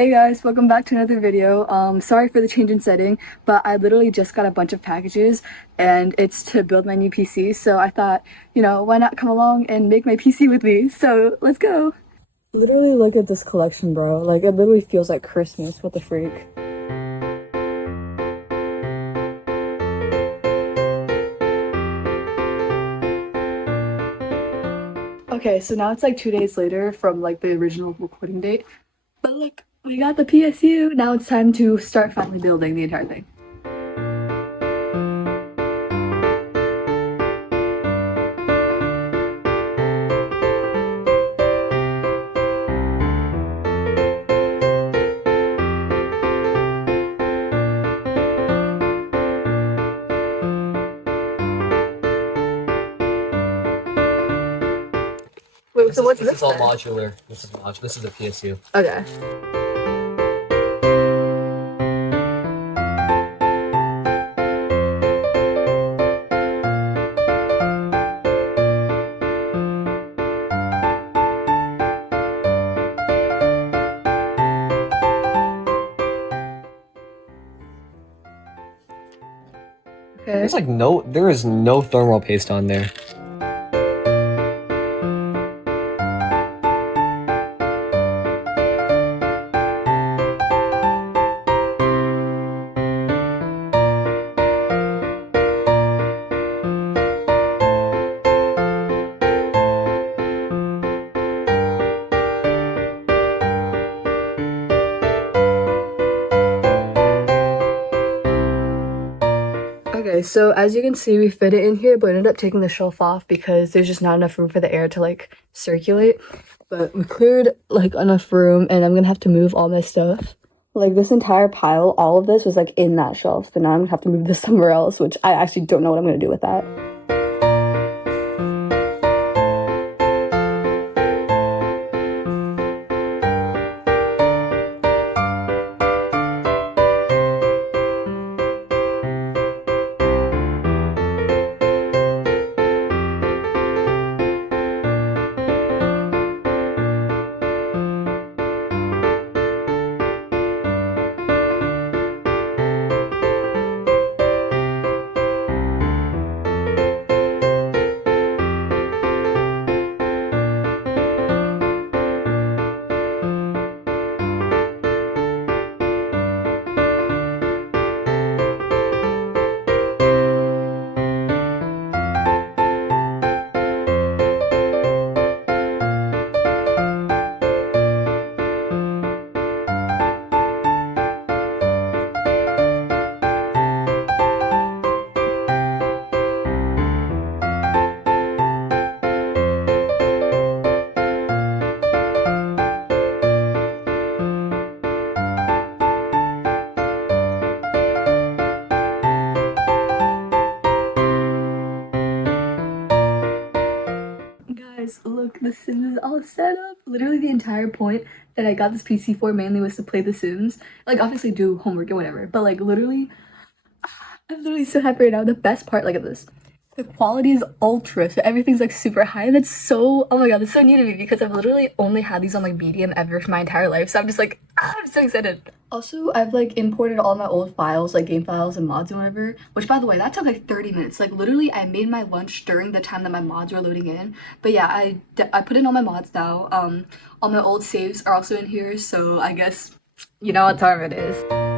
Hey guys, welcome back to another video. Sorry for the change in setting, but I literally just got a bunch of packages and it's to build my new PC. So I thought, why not come along and make my PC with me? So let's go. Literally look at this collection, bro. Like it literally feels like Christmas. What the freak? Okay, so now it's like 2 days later from like the original recording date. But look, we got the PSU. Now it's time to start finally building the entire thing. Wait, so what's this? This is all modular. This is modular. This is a PSU. Okay. There's like there is no thermal paste on there. Okay, so as you can see, we fit it in here, but ended up taking the shelf off because there's just not enough room for the air to like circulate. But we cleared like enough room and I'm gonna have to move all my stuff. Like this entire pile, all of this was like in that shelf, but now I'm gonna have to move this somewhere else, which I actually don't know what I'm gonna do with that. Guys, look, the Sims is all set up. Literally the entire point that I got this PC for mainly was to play The Sims. Like, obviously do homework and whatever, but like literally, I'm literally so happy right now. The best part, look at this. The quality is ultra, so everything's like super high. That's so, oh my god, that's so new to me because I've literally only had these on like medium ever for my entire life. So I'm just like, I'm so excited. Also, I've like imported all my old files, like game files and mods and whatever, which by the way, that took like 30 minutes. Like literally I made my lunch during the time that my mods were loading in. But yeah, I put in all my mods now. All my old saves are also in here, so I guess you know what time it is.